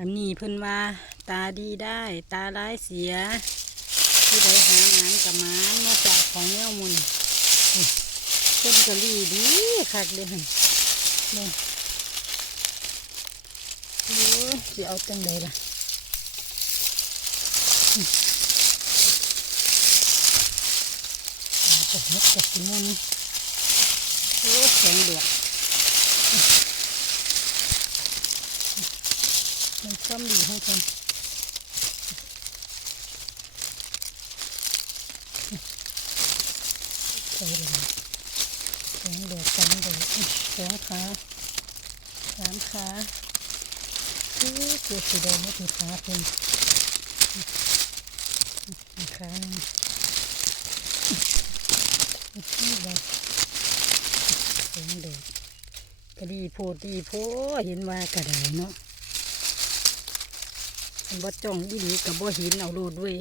อันนี้เพิ่นว่าตาดีได้ตาร้ายเสียผู้ใดหางานกับหมานมาจากของแนวมุนเพิ่นกะลีดีคักเด้อหั่นนี่โอ้ยสิเอาจังใดล่ะกับเฮ็ดกับสิมุนโอ้แข็งเดือดมันความดีให้คนใส่เลยแข็งเดือดแข็งเดือดสองขาสามขาเกิดสีแดงไม่ถือขาเพิ่นขาหนึ่งนี่แบบแข็งเดือดก็ดีโพเห็นว่ากระไดเนาะบ่จ้องอีหลีกับบ่เห็นเอาโลดด้วย